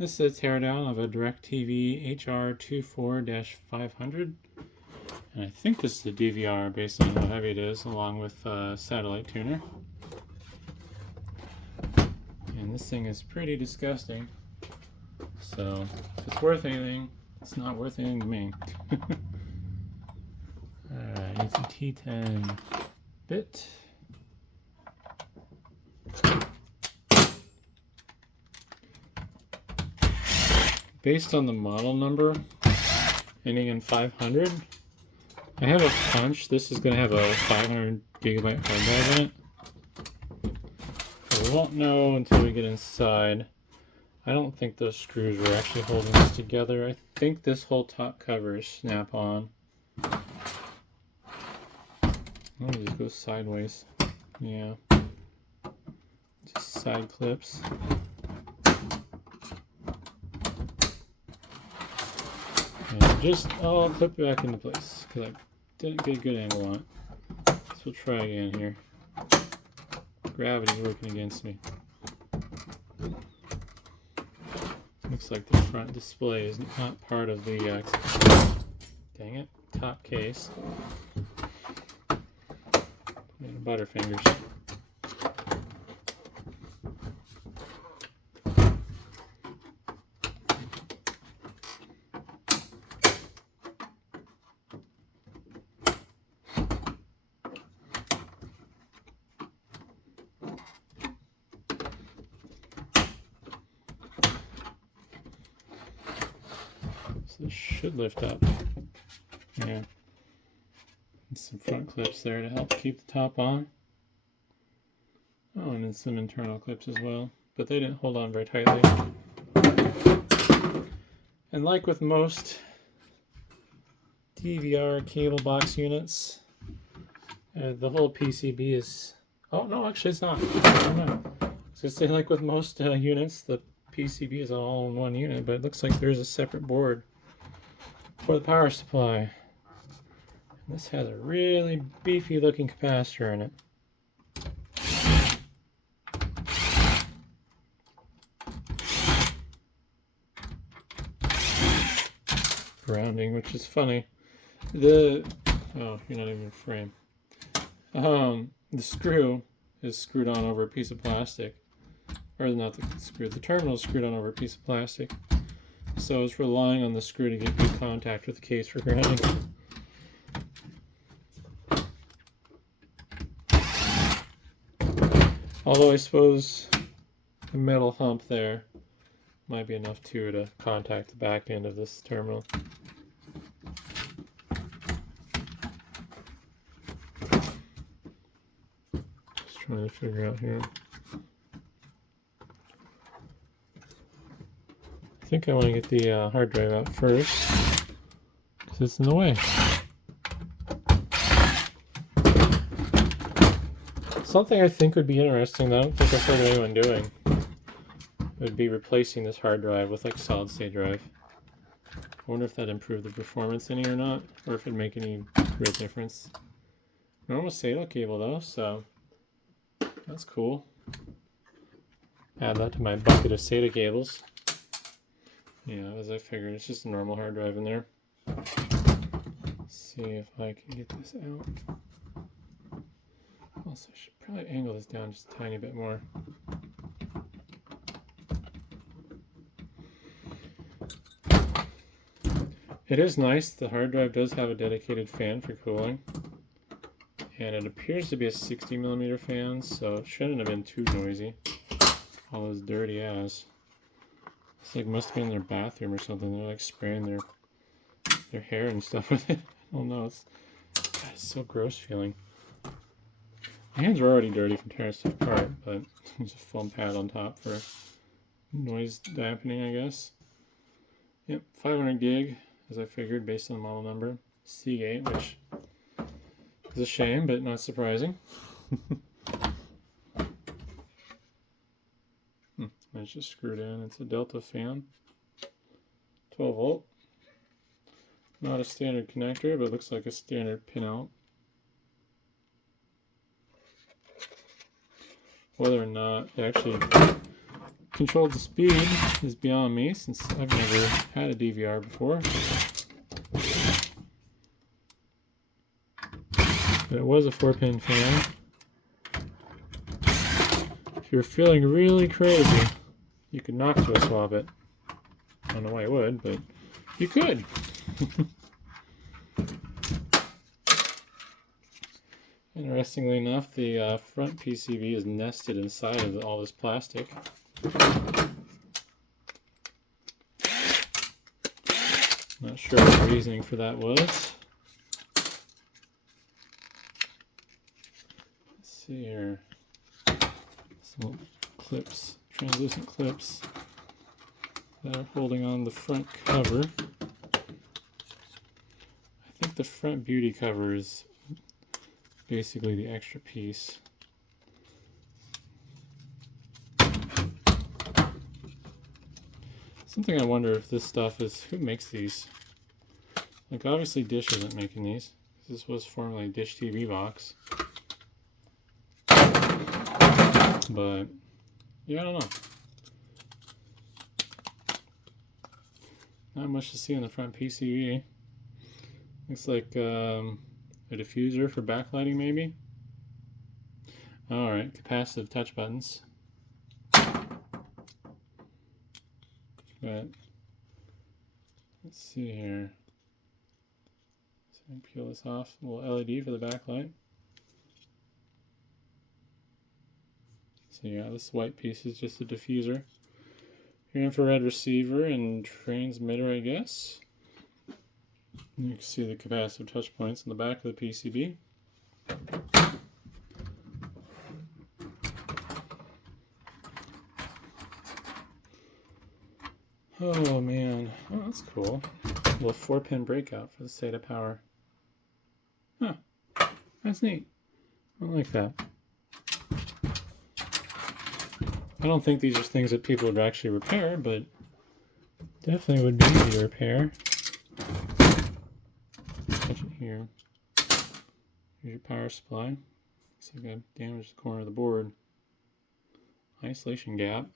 This is a teardown of a DIRECTV HR24-500, and I think this is a DVR based on how heavy it is, along with a satellite tuner. And this thing is pretty disgusting, so if it's worth anything, it's not worth anything to me. Alright, it's a T10 bit. Based on the model number ending in 500, I have a hunch this is going to have a 500 gigabyte hard drive in it. But we won't know until we get inside. I don't think those screws were actually holding this together. I think this whole top cover is snap-on. Let me just go sideways. Yeah. Just side clips. And I'll clip it back into place because I didn't get a good angle on it. So we'll try again here. Gravity's working against me. Looks like the front display is not part of the dang it, top case. And Butterfingers. This should lift up. Yeah. And some front clips there to help keep the top on. Oh, and then some internal clips as well. But they didn't hold on very tightly. And like with most DVR cable box units, the whole PCB is... Oh, no, actually it's not. I don't know. I was going to say, like with most units, the PCB is all in one unit, but it looks like there's a separate board for the power supply. And this has a really beefy looking capacitor in it. Grounding, which is funny. Oh, you're not even in frame. The screw is screwed on over a piece of plastic. Or not the screw, the terminal is screwed on over a piece of plastic. So it's relying on the screw to get good contact with the case for grounding. Although I suppose the metal hump there might be enough too to contact the back end of this terminal. Just trying to figure out here. I think I want to get the hard drive out first because it's in the way. Something I think would be interesting that I don't think I've heard of anyone doing would be replacing this hard drive with like solid state drive. I wonder if that'd improve the performance any or not, or if it'd make any real difference. Normal SATA cable though, so that's cool. Add that to my bucket of SATA cables. Yeah, as I figured, it's just a normal hard drive in there. Let's see if I can get this out. Also, I should probably angle this down just a tiny bit more. It is nice, the hard drive does have a dedicated fan for cooling. And it appears to be a 60mm fan, so it shouldn't have been too noisy. All as dirty as. It's like must be in their bathroom or something. They're like spraying their hair and stuff with it. I don't know. It's so gross feeling. My hands were already dirty from tearing stuff apart, but there's a foam pad on top for noise dampening, I guess. Yep, 500 gig, as I figured, based on the model number. Seagate, which is a shame, but not surprising. It's just screwed in. It's a Delta fan. 12 volt. Not a standard connector, but it looks like a standard pinout. Whether or not it actually controlled the speed is beyond me since I've never had a DVR before. But it was a 4-pin fan. If you're feeling really crazy, you could Knoxville swap it. I don't know why you would, but you could. Interestingly enough, the front PCB is nested inside of all this plastic. Not sure what the reasoning for that was. Let's see here. Some clips, translucent clips that are holding on the front cover. I think the front beauty cover is basically the extra piece. Something I wonder if this stuff is, who makes these? Like obviously Dish isn't making these. This was formerly a Dish TV box. But yeah, I don't know. Not much to see on the front PCB. Looks like a diffuser for backlighting maybe. Alright, capacitive touch buttons. But let's see here. So I can peel this off. A little LED for the backlight. So yeah, this white piece is just a diffuser. Your infrared receiver and transmitter, I guess. You can see the capacitive touch points on the back of the PCB. Oh man, oh that's cool. A little 4-pin breakout for the SATA power. Huh, that's neat. I like that. I don't think these are things that people would actually repair, but definitely would be easy to repair. Touch it here. Here's your power supply. See, I've got damaged the corner of the board. Isolation gap.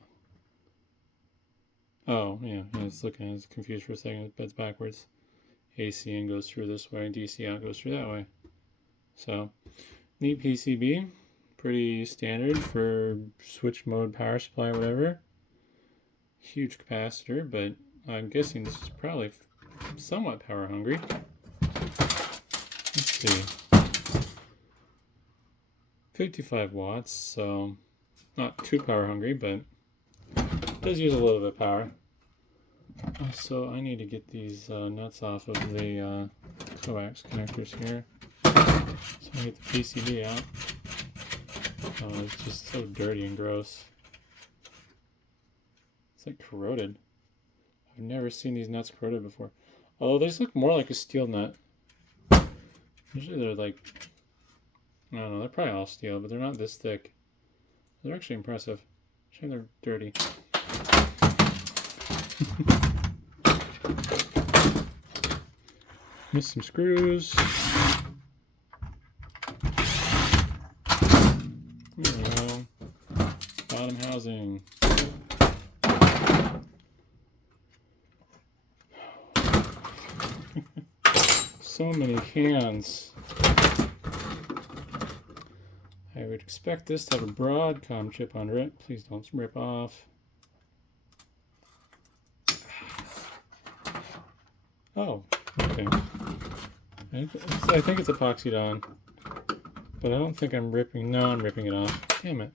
Oh, yeah, I was looking, I was confused for a second. It's backwards. AC in goes through this way, DC out goes through that way. So, neat PCB. Pretty standard for switch mode power supply or whatever. Huge capacitor, but I'm guessing this is probably somewhat power hungry. Let's see. 55 watts, so not too power hungry, but does use a little bit of power. So I need to get these nuts off of the coax connectors here. So I get the PCB out. Oh, it's just so dirty and gross. It's like corroded. I've never seen these nuts corroded before. Although these look more like a steel nut. Usually they're like, I don't know, they're probably all steel, but they're not this thick. They're actually impressive. Shame they're dirty. Missed some screws. There we go. Bottom housing. So many cans. I would expect this to have a Broadcom chip under it. Please don't rip off. Oh, okay. I think it's epoxied on, but I don't think I'm ripping. No, I'm ripping it off. Damn it.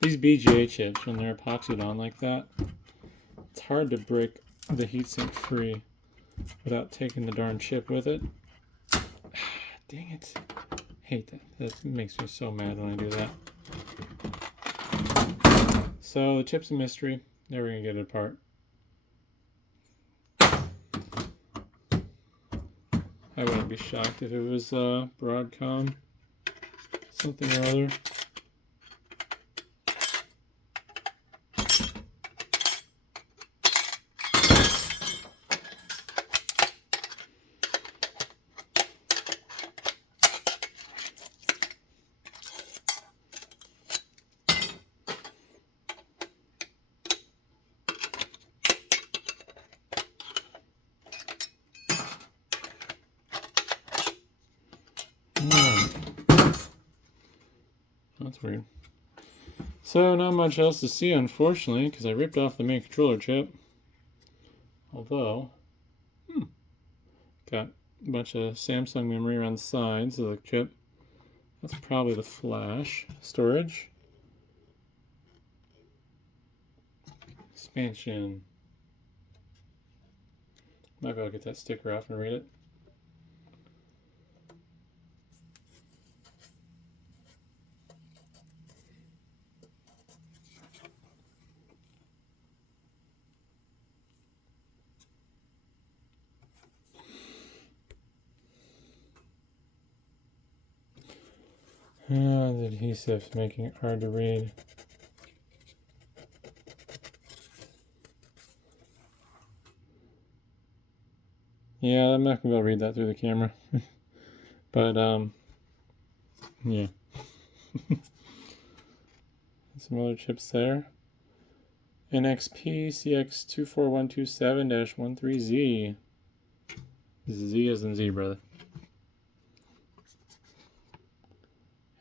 These BGA chips, when they're epoxied on like that, it's hard to break the heatsink free without taking the darn chip with it. Dang it. Hate that. That makes me so mad when I do that. So the chip's a mystery. Never gonna get it apart. I wouldn't be shocked if it was Broadcom something or other. That's weird. So not much else to see, unfortunately, because I ripped off the main controller chip. Although, got a bunch of Samsung memory around the sides of the chip. That's probably the flash storage. Expansion. Might be able to get that sticker off and read it. The adhesive's making it hard to read. Yeah, I'm not gonna be able to read that through the camera. But yeah. Some other chips there. NXP CX24127-13Z. Z as in zebra.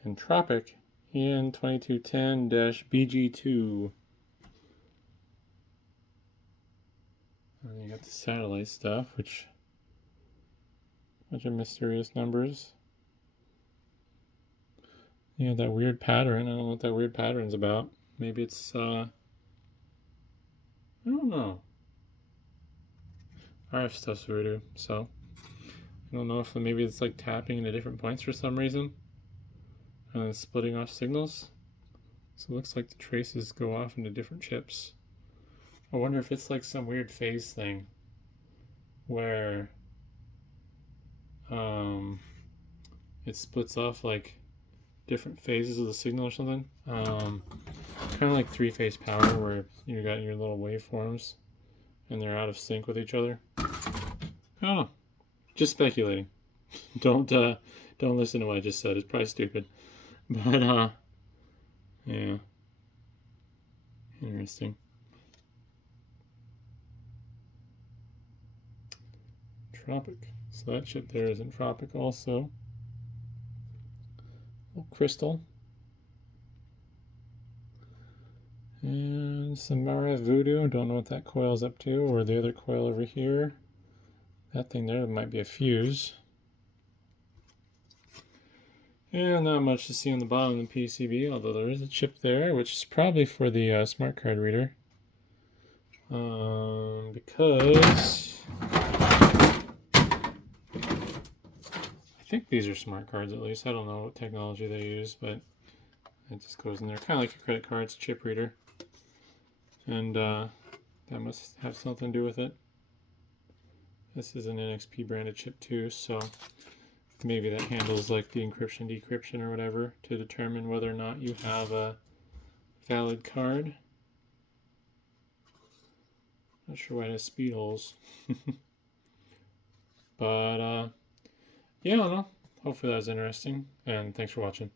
And Tropic EN2210-BG2. And you got the satellite stuff, which a bunch of mysterious numbers. Yeah, that weird pattern. I don't know what that weird pattern's about. Maybe it's I don't know. RF stuff's voodoo, so I don't know if maybe it's like tapping into different points for some reason. And then splitting off signals. So it looks like the traces go off into different chips. I wonder if it's like some weird phase thing where it splits off like different phases of the signal or something. Kind of like three-phase power where you got your little waveforms and they're out of sync with each other. I don't know. Just speculating. Don't listen to what I just said. It's probably stupid. But yeah. Interesting. Tropic. So that chip there is in Tropic also. Little crystal. And some RF voodoo. Don't know what that coil's up to, or the other coil over here. That thing there might be a fuse. And not much to see on the bottom of the PCB, although there is a chip there, which is probably for the smart card reader. Because I think these are smart cards at least. I don't know what technology they use, but it just goes in there. Kind of like a credit card's chip reader. And that must have something to do with it. This is an NXP branded chip too, so maybe that handles like the encryption, decryption, or whatever to determine whether or not you have a valid card. Not sure why it has speed holes. But yeah, I don't know. Hopefully that was interesting, and thanks for watching.